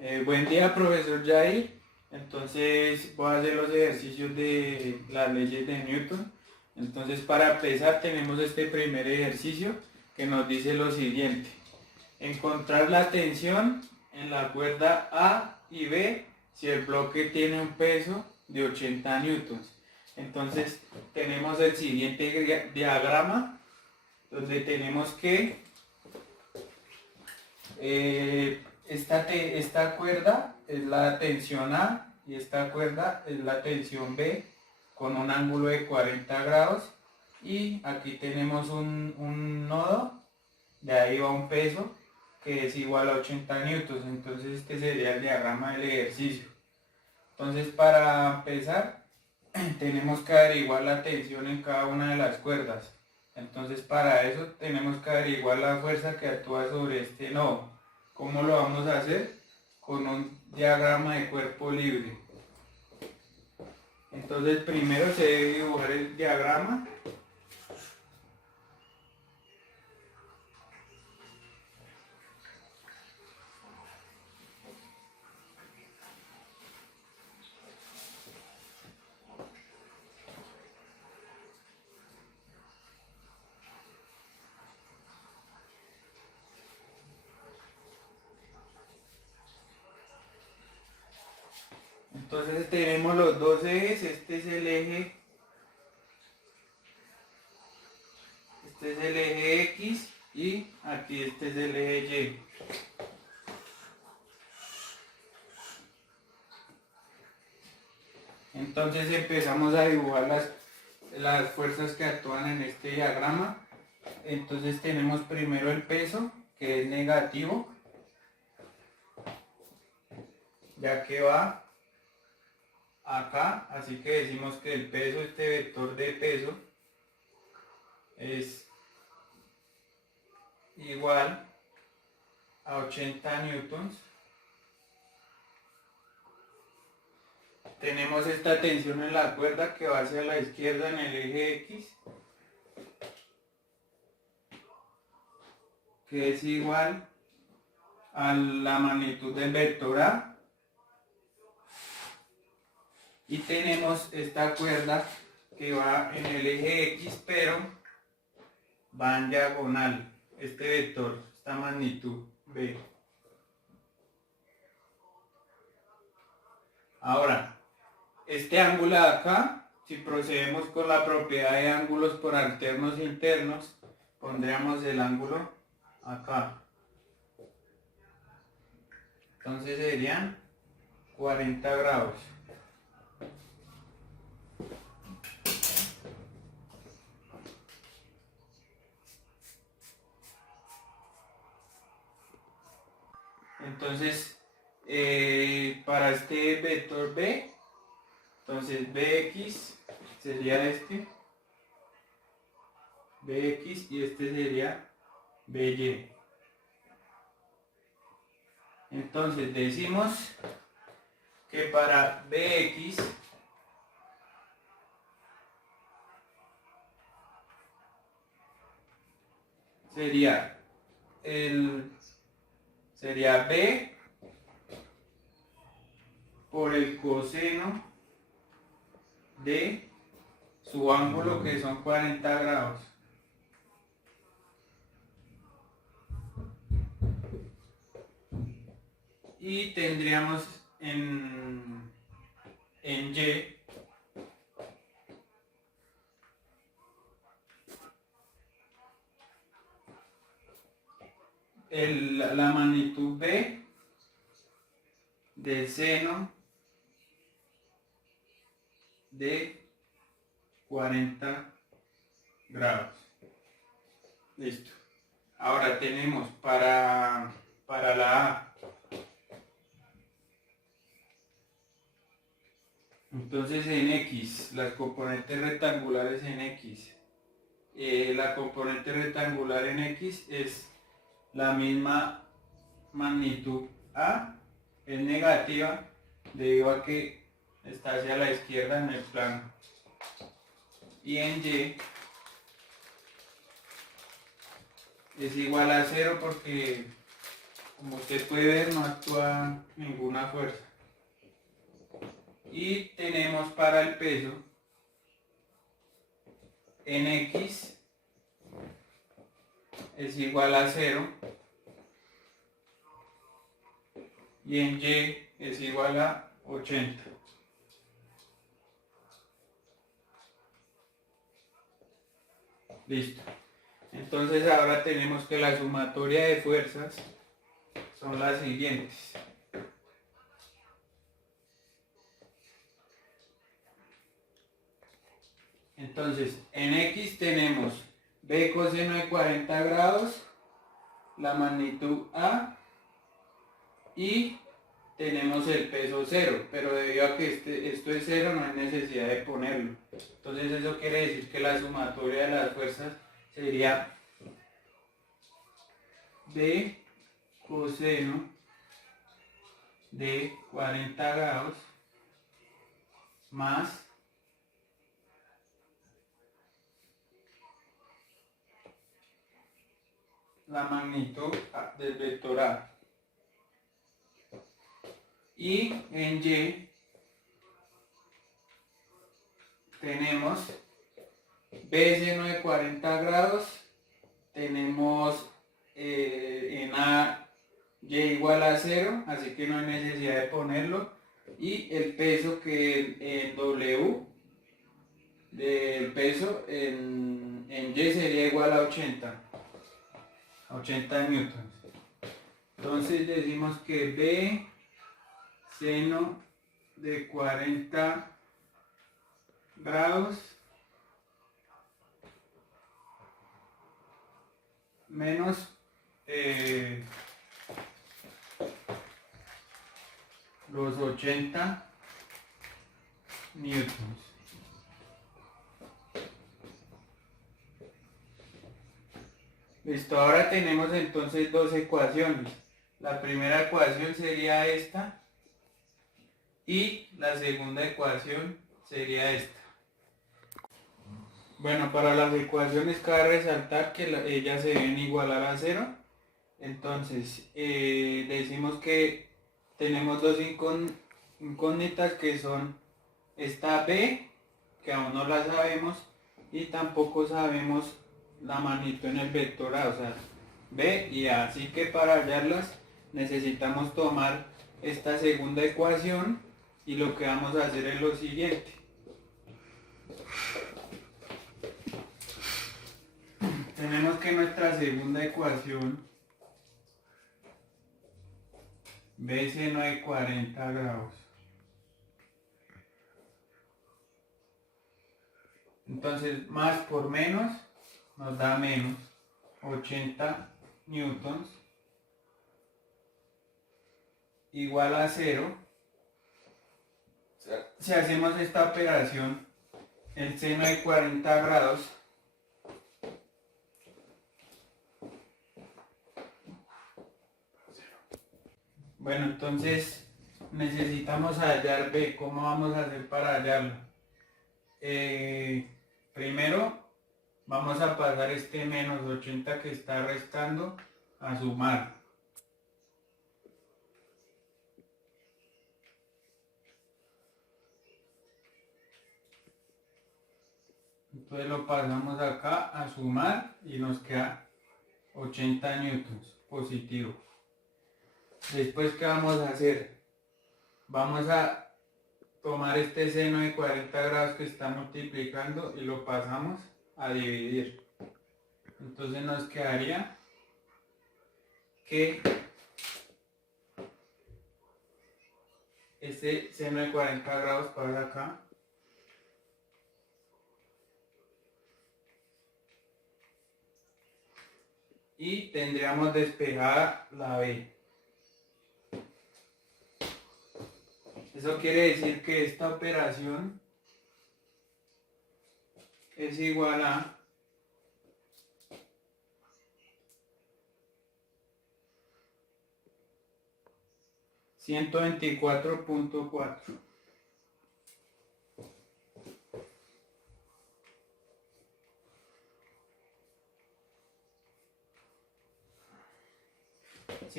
Buen día, profesor Jair. Entonces voy a hacer los ejercicios de las leyes de Newton. Entonces, para empezar tenemos este primer ejercicio que nos dice lo siguiente: encontrar la tensión en la cuerda A y B si el bloque tiene un peso de 80 newtons. Entonces tenemos el siguiente diagrama donde tenemos que esta cuerda es la tensión A y esta cuerda es la tensión B con un ángulo de 40 grados, y aquí tenemos un nodo, de ahí va un peso que es igual a 80 newtons. Entonces este sería el diagrama del ejercicio. Entonces, para empezar tenemos que averiguar la tensión en cada una de las cuerdas. Entonces, para eso tenemos que averiguar la fuerza que actúa sobre este nodo. ¿Cómo lo vamos a hacer? Con un diagrama de cuerpo libre. Entonces, primero se debe dibujar el diagrama. Entonces tenemos los dos ejes. Este es el eje X, y aquí este es el eje Y. Entonces empezamos a dibujar las fuerzas que actúan en este diagrama. Entonces tenemos primero el peso, que es negativo, ya que va acá, así que decimos que el peso, este vector de peso, es igual a 80 newtons. Tenemos esta tensión en la cuerda que va hacia la izquierda en el eje X, que es igual a la magnitud del vector A. Y tenemos esta cuerda que va en el eje X, pero va en diagonal, este vector, esta magnitud B. Ahora, este ángulo de acá, si procedemos con la propiedad de ángulos por alternos e internos, pondríamos el ángulo acá. Entonces serían 40 grados. Entonces, para este vector B, entonces Bx sería este, Bx, y este sería By. Entonces decimos que para Bx sería B por el coseno de su ángulo, que son 40 grados. Y tendríamos en Y la magnitud B del seno de 40 grados. Listo. Ahora tenemos para la A. Entonces en X, las componentes rectangulares en X. La componente rectangular en X es la misma magnitud A, es negativa debido a que está hacia la izquierda en el plano. Y en Y es igual a 0 porque Como usted puede ver, no actúa ninguna fuerza. Y tenemos para el peso en X es igual a 0 y en Y es igual a 80. Listo. Entonces ahora tenemos que la sumatoria de fuerzas son las siguientes. Entonces, en X tenemos B coseno de 40 grados, la magnitud A, y tenemos el peso 0, pero debido a que esto es 0 no hay necesidad de ponerlo. Entonces eso quiere decir que la sumatoria de las fuerzas sería B coseno de 40 grados más la magnitud del vector A. Y en Y tenemos B seno de 40 grados, tenemos en A Y igual a 0, así que no hay necesidad de ponerlo. Y el peso que en W del peso en Y sería igual a 80 newtons. Entonces decimos que B seno de 40 grados menos los 80 newtons. Listo, ahora tenemos entonces dos ecuaciones. La primera ecuación sería esta y la segunda ecuación sería esta. Bueno, para las ecuaciones cabe resaltar que ellas se deben igualar a 0. Entonces, decimos que tenemos dos incógnitas que son esta B, que aún no la sabemos, y tampoco sabemos la magnitud en el vector A, o sea, B y A. Así que para hallarlas necesitamos tomar esta segunda ecuación y lo que vamos a hacer es lo siguiente. Tenemos que nuestra segunda ecuación, B seno de 40 grados. Entonces, más por menos nos da menos 80 newtons igual a 0. Si hacemos esta operación, el seno de 40 grados bueno, entonces necesitamos hallar B. ¿Cómo vamos a hacer para hallarlo? Primero vamos a pasar este menos 80 que está restando a sumar. Entonces lo pasamos acá a sumar y nos queda 80 newtons positivo. Después, ¿qué vamos a hacer? Vamos a tomar este seno de 40 grados que está multiplicando y lo pasamos a dividir. Entonces nos quedaría que este seno de 40 grados pasa acá. Y tendríamos despejada la B. Eso quiere decir que esta operación es igual a 124.4.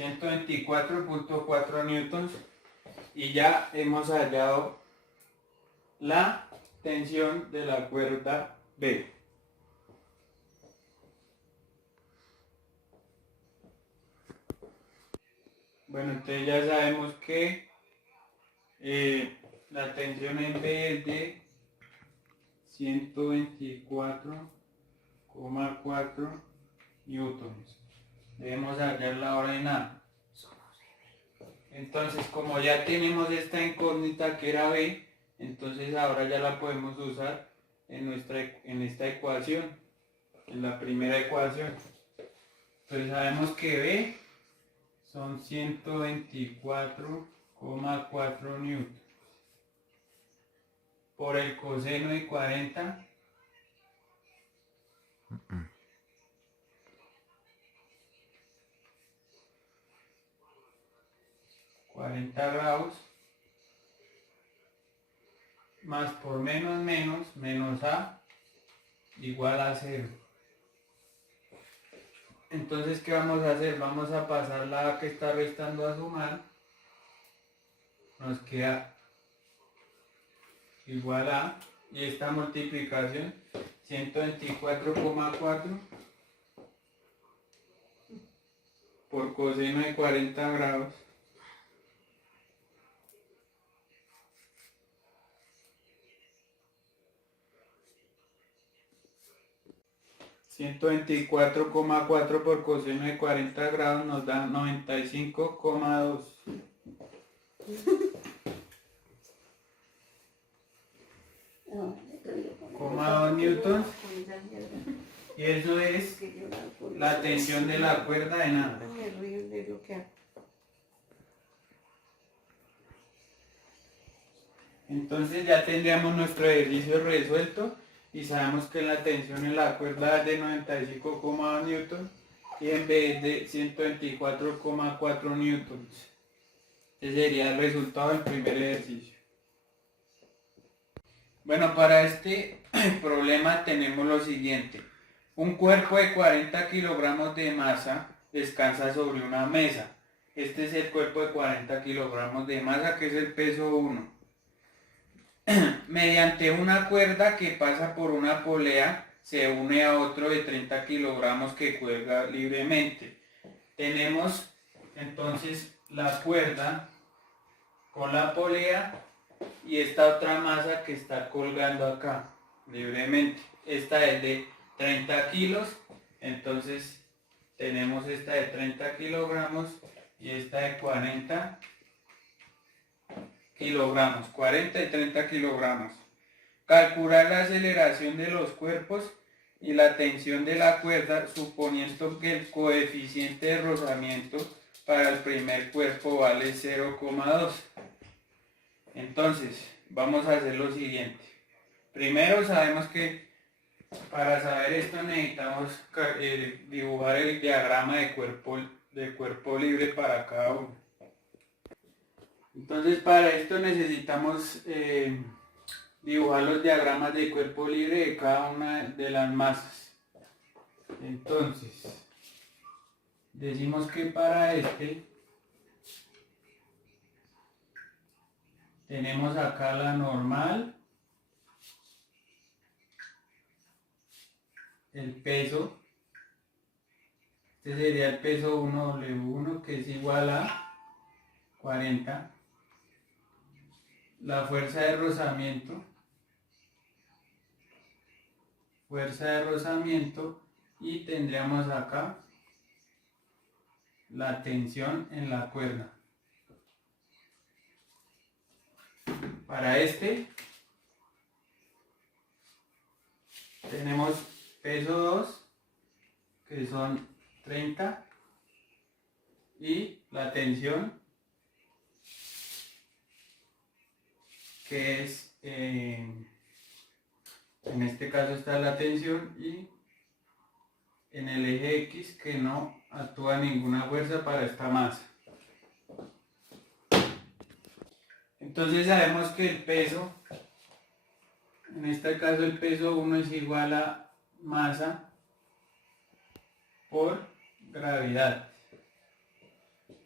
124.4 newtons y ya hemos hallado la tensión de la cuerda B. Bueno, entonces ya sabemos que la tensión en B es de 124,4 newtons. Debemos hallarla ahora en A. Entonces, como ya tenemos esta incógnita que era B, entonces ahora ya la podemos usar en esta ecuación, en la primera ecuación. Entonces sabemos que B son 124,4 newtons por el coseno de 40 grados más por menos A igual a 0. Entonces, ¿qué vamos a hacer? Vamos a pasar la A que está restando a sumar. Nos queda igual a, y esta multiplicación, 124,4 por coseno de 40 grados. 124,4 por coseno de 40 grados nos da 95,2. Newtons. Y eso es la tensión de la cuerda en A. Entonces ya tendríamos nuestro ejercicio resuelto y sabemos que la tensión en la cuerda es de 95,2 newtons y en B es de 124,4 newtons. Ese sería el resultado del primer ejercicio. Bueno, para este problema tenemos lo siguiente. Un cuerpo de 40 kilogramos de masa descansa sobre una mesa. Este es el cuerpo de 40 kilogramos de masa, que es el peso 1. Mediante una cuerda que pasa por una polea, se une a otro de 30 kilogramos que cuelga libremente. Tenemos entonces la cuerda con la polea y esta otra masa que está colgando acá libremente. Esta es de 30 kilos, entonces tenemos esta de 30 kilogramos y esta de 40 kilogramos, 40 y 30 kilogramos. Calcular la aceleración de los cuerpos y la tensión de la cuerda, suponiendo que el coeficiente de rozamiento para el primer cuerpo vale 0,2. Entonces, vamos a hacer lo siguiente. Primero sabemos que para saber esto necesitamos dibujar el diagrama de cuerpo libre para cada uno. Entonces, para esto necesitamos dibujar los diagramas de cuerpo libre de cada una de las masas. Entonces, decimos que para este tenemos acá la normal, el peso, este sería el peso 1W1 que es igual a 40, la fuerza de rozamiento, y tendríamos acá la tensión en la cuerda. Para este tenemos peso 2 que son 30 y la tensión que es en este caso está la tensión y en el eje X que no actúa ninguna fuerza para esta masa. Entonces sabemos que el peso, en este caso el peso 1 es igual a masa por gravedad.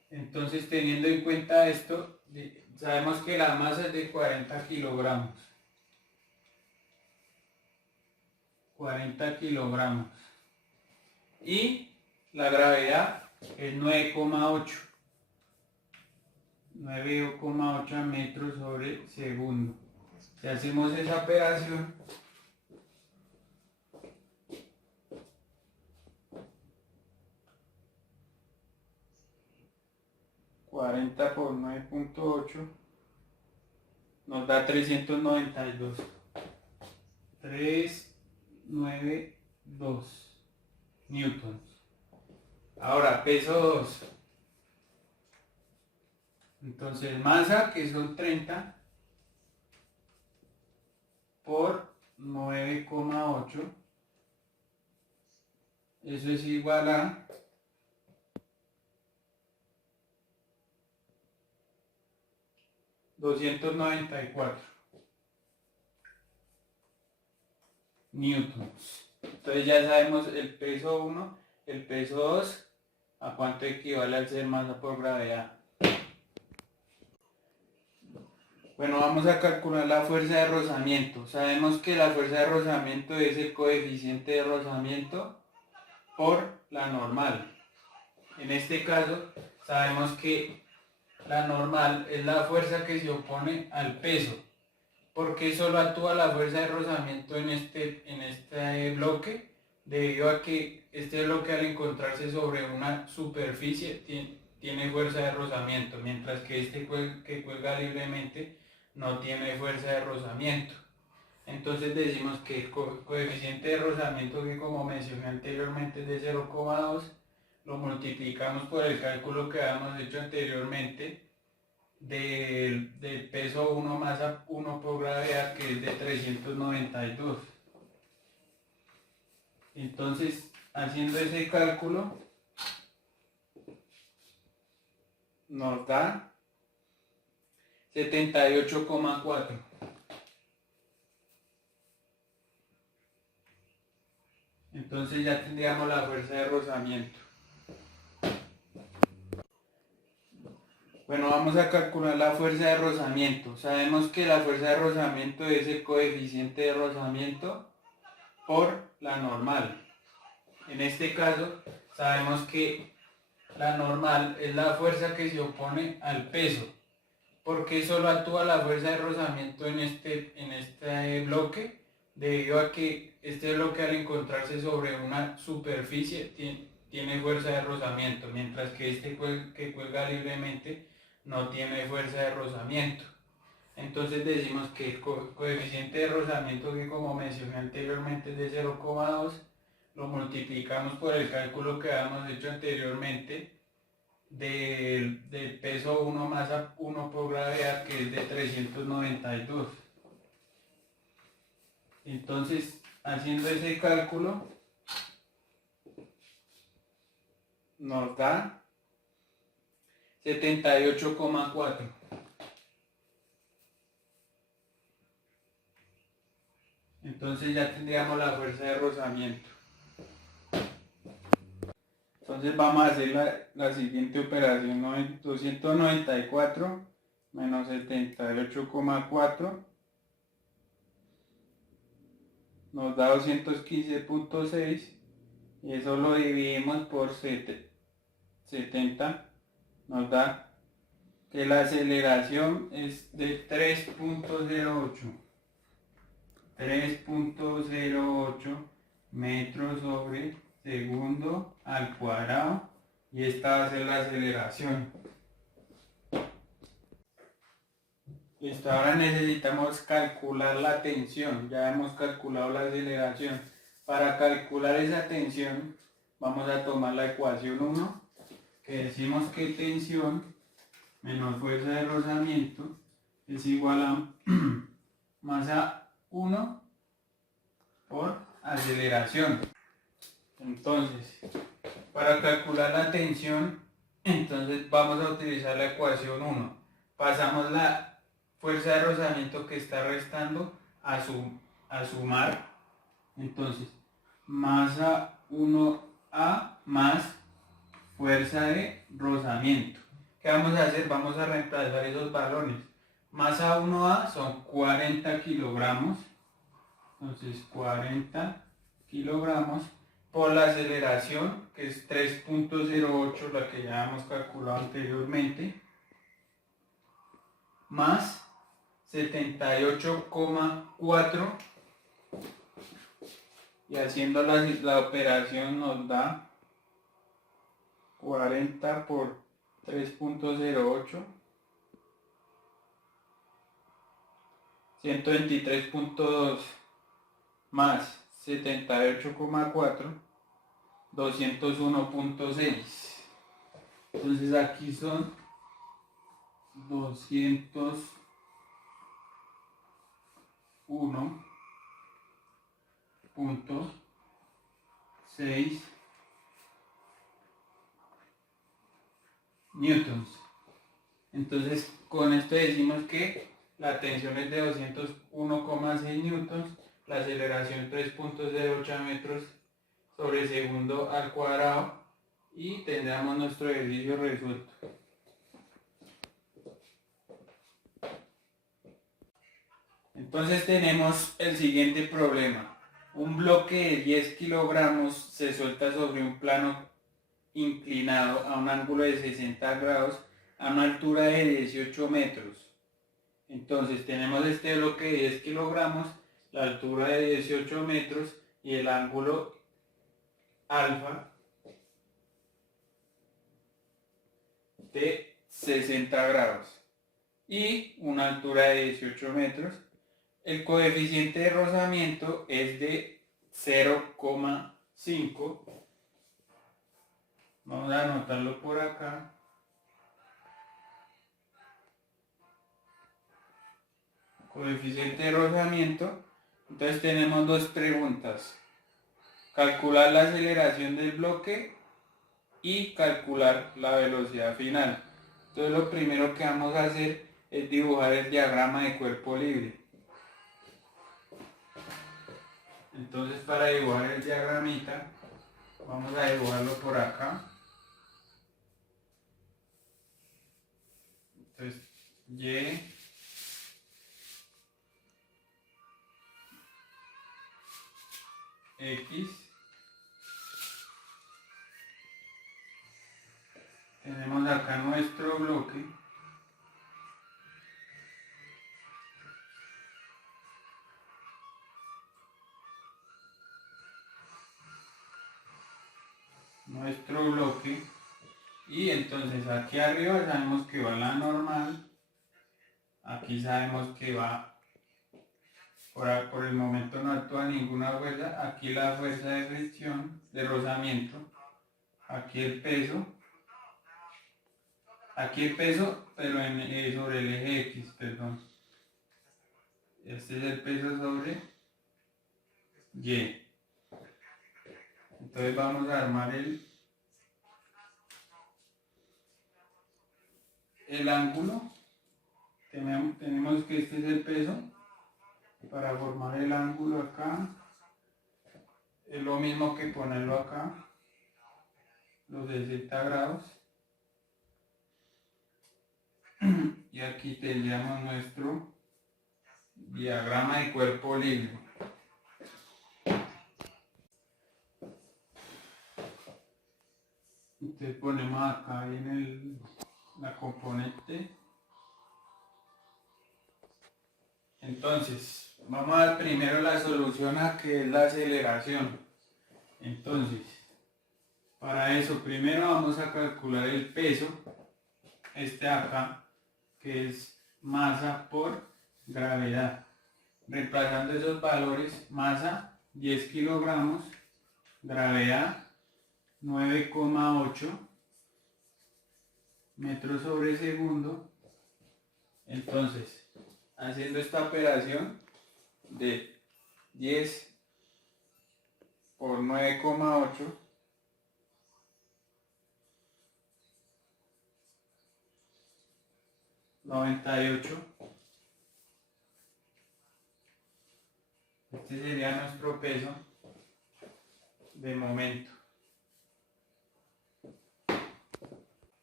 Entonces, teniendo en cuenta esto, sabemos que la masa es de 40 kilogramos. 40 kilogramos. Y la gravedad es 9,8. 9,8 metros sobre segundo. Si hacemos esa operación, 40 por 9,8 nos da 392. 392 newtons. Ahora, peso 2. Entonces, masa, que son 30, por 9,8. Eso es igual a 294 newtons. Entonces ya sabemos el peso 1, el peso 2, a cuánto equivale al ser masa por gravedad. Bueno, vamos a calcular la fuerza de rozamiento. Sabemos que la fuerza de rozamiento es el coeficiente de rozamiento por la normal. En este caso, sabemos que la normal es la fuerza que se opone al peso. ¿Por qué solo actúa la fuerza de rozamiento en este bloque? Debido a que este bloque, al encontrarse sobre una superficie, tiene fuerza de rozamiento, mientras que este que cuelga libremente no tiene fuerza de rozamiento. Entonces decimos que el coeficiente de rozamiento, que como mencioné anteriormente es de 0,2, lo multiplicamos por el cálculo que habíamos hecho anteriormente del peso 1 masa 1 por gravedad, que es de 392. Entonces, haciendo ese cálculo, nos da 78,4. Entonces ya tendríamos la fuerza de rozamiento. Bueno, vamos a calcular la fuerza de rozamiento. Sabemos que la fuerza de rozamiento es el coeficiente de rozamiento por la normal. En este caso, sabemos que la normal es la fuerza que se opone al peso. ¿Por qué solo actúa la fuerza de rozamiento en este bloque? Debido a que este bloque, al encontrarse sobre una superficie, tiene fuerza de rozamiento, mientras que este que cuelga libremente no tiene fuerza de rozamiento. Entonces decimos que el coeficiente de rozamiento, que como mencioné anteriormente es de 0,2, lo multiplicamos por el cálculo que habíamos hecho anteriormente del peso 1 masa 1 por gravedad, que es de 392. Entonces, haciendo ese cálculo, nos da 78,4. Entonces ya tendríamos la fuerza de rozamiento. Entonces vamos a hacer la siguiente operación. 294 menos 78,4 nos da 215,6, y eso lo dividimos por 70, nos da que la aceleración es de 3,08 metros sobre segundo al cuadrado, y esta va a ser la aceleración. Listo, ahora necesitamos calcular la tensión. Ya hemos calculado la aceleración. Para calcular esa tensión vamos a tomar la ecuación 1, que decimos que tensión menos fuerza de rozamiento es igual a masa 1 por aceleración. Entonces, para calcular la tensión, entonces vamos a utilizar la ecuación 1. Pasamos la fuerza de rozamiento que está restando a sumar. Entonces, masa 1A más fuerza de rozamiento. ¿Qué vamos a hacer? Vamos a reemplazar esos valores. Masa 1A son 40 kilogramos. Entonces 40 kilogramos por la aceleración, que es 3.08, la que ya hemos calculado anteriormente, más 78,4, y haciendo la operación nos da 40 por 3.08, 123.2 más 78,4, 201.6. Entonces aquí son 201.6 newtons. Entonces con esto decimos que la tensión es de 201,6 newtons, la aceleración 3.08 metros sobre segundo al cuadrado, y tendremos nuestro ejercicio resuelto. Entonces tenemos el siguiente problema. Un bloque de 10 kilogramos se suelta sobre un plano inclinado a un ángulo de 60 grados a una altura de 18 metros. Entonces tenemos este bloque de 10 kilogramos, la altura de 18 metros y el ángulo alfa de 60 grados y una altura de 18 metros. El coeficiente de rozamiento es de 0,5. Vamos a anotarlo por acá. Coeficiente de rozamiento. Entonces tenemos dos preguntas: calcular la aceleración del bloque y calcular la velocidad final. Entonces lo primero que vamos a hacer es dibujar el diagrama de cuerpo libre. Entonces para dibujar el diagramita vamos a dibujarlo por acá. Entonces Y, X, tenemos acá nuestro bloque, y entonces aquí arriba sabemos que va la normal, aquí sabemos que va, por el momento no actúa ninguna fuerza, aquí la fuerza de fricción, de rozamiento, aquí el peso, pero sobre el eje X, perdón. Este es el peso sobre Y. Entonces vamos a armar el ángulo. Tenemos que este es el peso. Para formar el ángulo acá, es lo mismo que ponerlo acá, los 60 grados. Y aquí tendríamos nuestro diagrama de cuerpo libre. Entonces ponemos acá en la componente. Entonces vamos a ver primero la solución a que es la aceleración. Entonces para eso primero vamos a calcular el peso, este acá, que es masa por gravedad. Reemplazando esos valores: masa 10 kilogramos, gravedad 9,8 metros sobre segundo. Entonces, haciendo esta operación de 10 por 9,8, $98. Este sería nuestro peso de momento.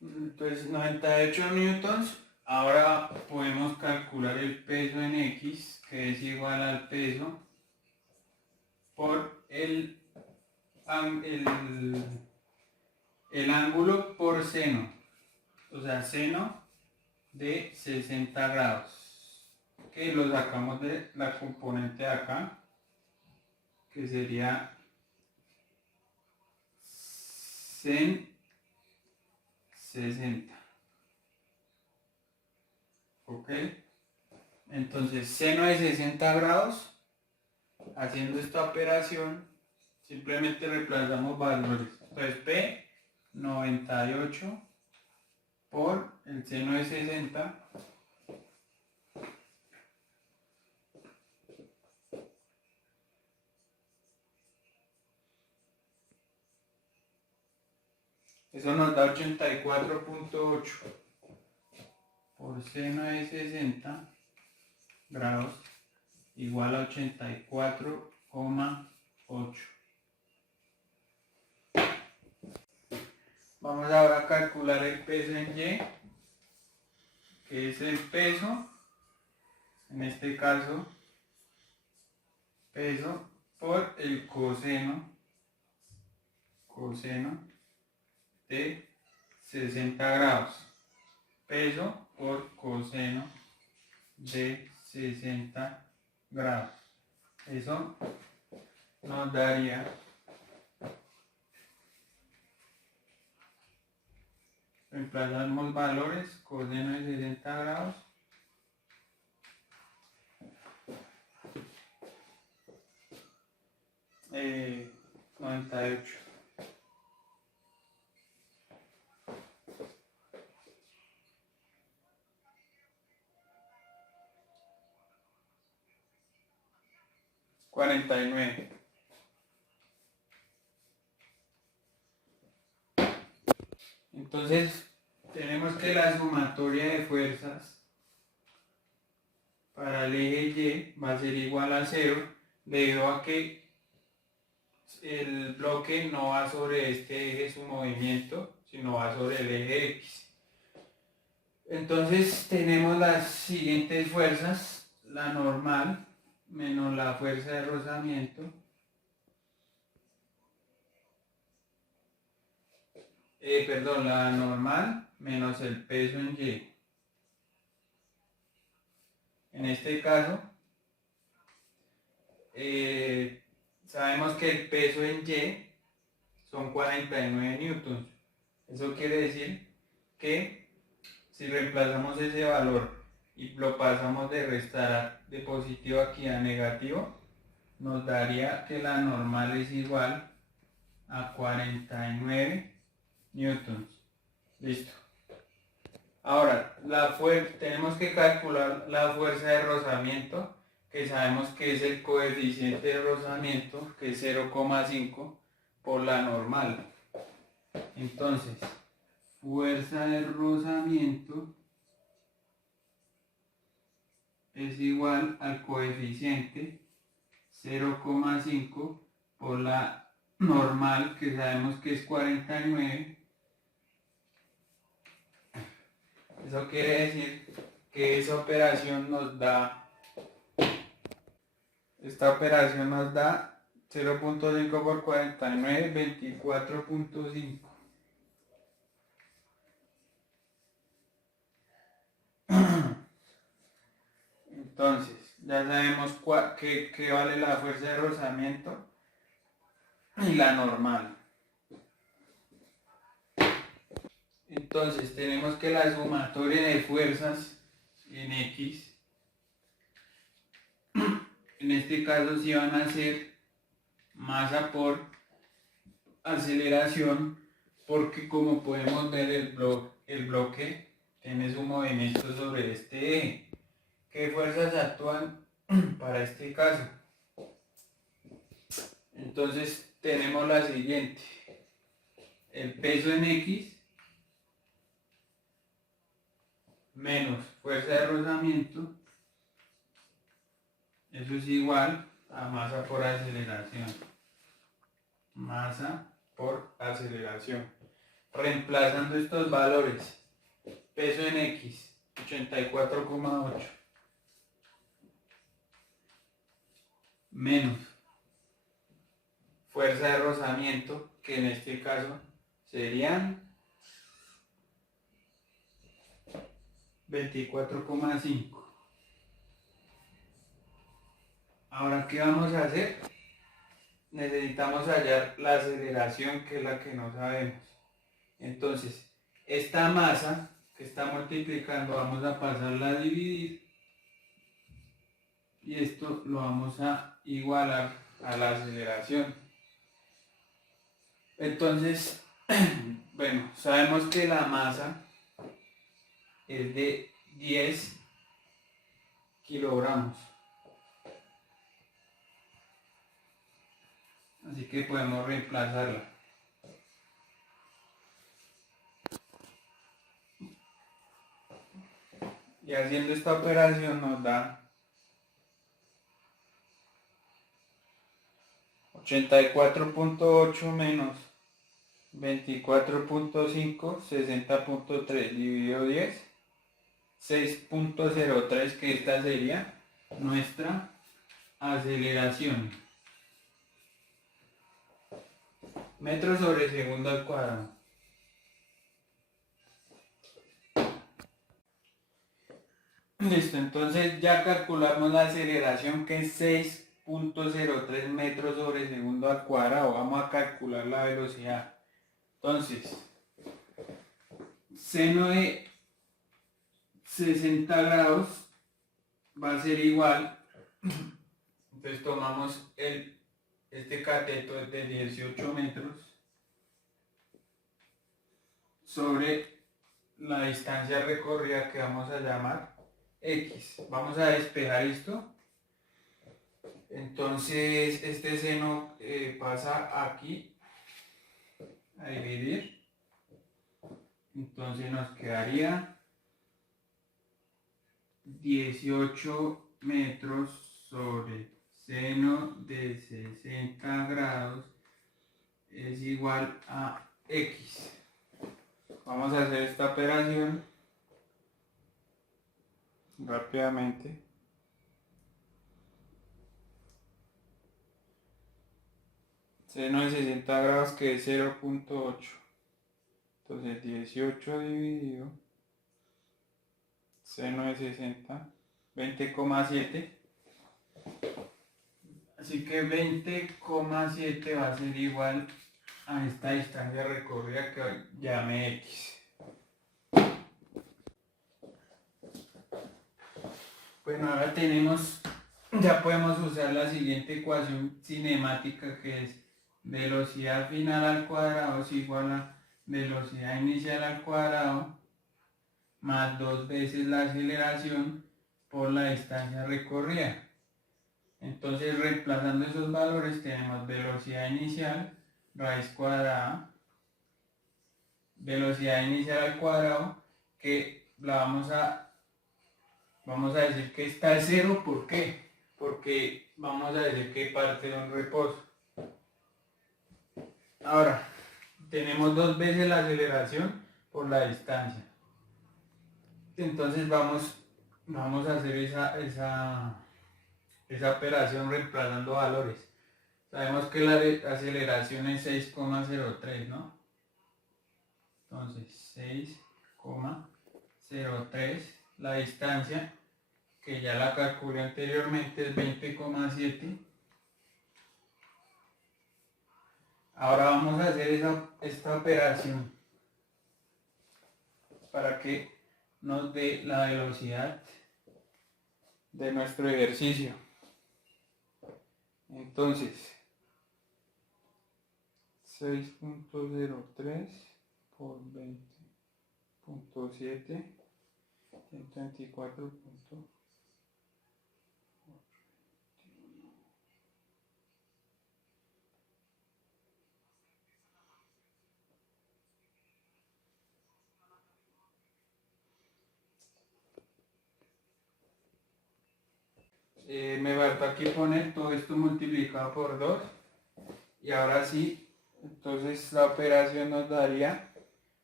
Entonces 98 newtons. Ahora podemos calcular el peso en X, que es igual al peso por el ángulo por seno. O sea, seno de 60 grados. Que lo sacamos de la componente de acá, que sería sen 60. ¿Ok? Entonces, seno de 60 grados, haciendo esta operación, simplemente reemplazamos valores. Entonces, P, 98 por el seno de 60. Eso nos da 84.8 por seno de 60 grados igual a 84,8. Vamos ahora a calcular el peso en Y, que es el peso, en este caso, peso por el coseno de 60 grados. Peso por coseno de 60 grados. Eso nos daría reemplazamos valores, coseno de 60 grados. Eh, 98. $49. Entonces, tenemos que la sumatoria de fuerzas para el eje Y va a ser igual a 0, debido a que el bloque no va sobre este eje su movimiento, sino va sobre el eje X. Entonces, tenemos las siguientes fuerzas: la normal menos la fuerza de rozamiento, la normal menos el peso en Y. En este caso, sabemos que el peso en Y son 49 newtons. Eso quiere decir que si reemplazamos ese valor y lo pasamos de restar de positivo aquí a negativo, nos daría que la normal es igual a 49 newtons. Listo. Ahora, tenemos que calcular la fuerza de rozamiento, que sabemos que es el coeficiente de rozamiento, que es 0,5 por la normal. Entonces, fuerza de rozamiento es igual al coeficiente 0,5 por la normal, que sabemos que es 49. Eso quiere decir que esta operación nos da 0.5 por 49, 24.5. Entonces, ya sabemos qué vale la fuerza de rozamiento y la normal. Entonces, tenemos que la sumatoria de fuerzas en X, en este caso sí van a ser masa por aceleración, porque como podemos ver el bloque tiene su movimiento sobre este eje. ¿Qué fuerzas actúan para este caso? Entonces tenemos la siguiente: el peso en X menos fuerza de rozamiento, eso es igual a masa por aceleración. Masa por aceleración. reemplazando estos valores, peso en X, 84,8, menos fuerza de rozamiento, que en este caso serían 24,5. Ahora, ¿qué vamos a hacer? Necesitamos hallar la aceleración, que es la que no sabemos. Entonces, esta masa que está multiplicando, vamos a pasarla a dividir. Y esto lo vamos a igualar a la aceleración. Entonces, bueno, sabemos que la masa es de 10 kilogramos. Así que podemos reemplazarla. Y haciendo esta operación nos da 84,8 menos 24,5, 60,3 dividido 10, 6,03, que esta sería nuestra aceleración. Metros sobre segundo al cuadrado. Listo, entonces ya calculamos la aceleración, que es 6,03 metros sobre segundo al cuadrado. Vamos a calcular la velocidad. Entonces, seno de 60 grados va a ser igual. Entonces tomamos este cateto de 18 metros sobre la distancia recorrida, que vamos a llamar X. Vamos a despejar esto. Entonces este seno pasa aquí a dividir. Entonces nos quedaría 18 metros sobre seno de 60 grados es igual a X. Vamos a hacer esta operación rápidamente. Seno de 60 grados, que es 0,8. Entonces 18 dividido seno de 60, 20,7. Así que 20,7 va a ser igual a esta distancia recorrida, que llame X. Bueno, ahora ya podemos usar la siguiente ecuación cinemática, que es velocidad final al cuadrado es igual a velocidad inicial al cuadrado más 2 veces la aceleración por la distancia recorrida. Entonces, reemplazando esos valores, tenemos velocidad inicial, raíz cuadrada, velocidad inicial al cuadrado, que la vamos a decir que está en cero. ¿Por qué? Porque vamos a decir que parte de un reposo. Ahora, tenemos 2 veces la aceleración por la distancia. Entonces vamos a hacer esa operación reemplazando valores. Sabemos que la aceleración es 6,03, ¿no? Entonces 6,03, la distancia, que ya la calculé anteriormente, es 20,7. Ahora vamos a hacer esta operación para que nos dé la velocidad de nuestro ejercicio. Entonces, 6,03 por 20,7, 124. Me falta aquí poner todo esto multiplicado por 2. Y ahora sí, entonces la operación nos daría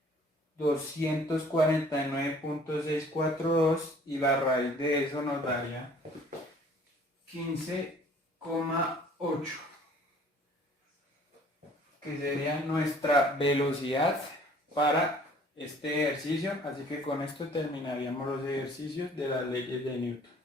249.642 y la raíz de eso nos daría 15,8, que sería nuestra velocidad para este ejercicio. Así que con esto terminaríamos los ejercicios de las leyes de Newton.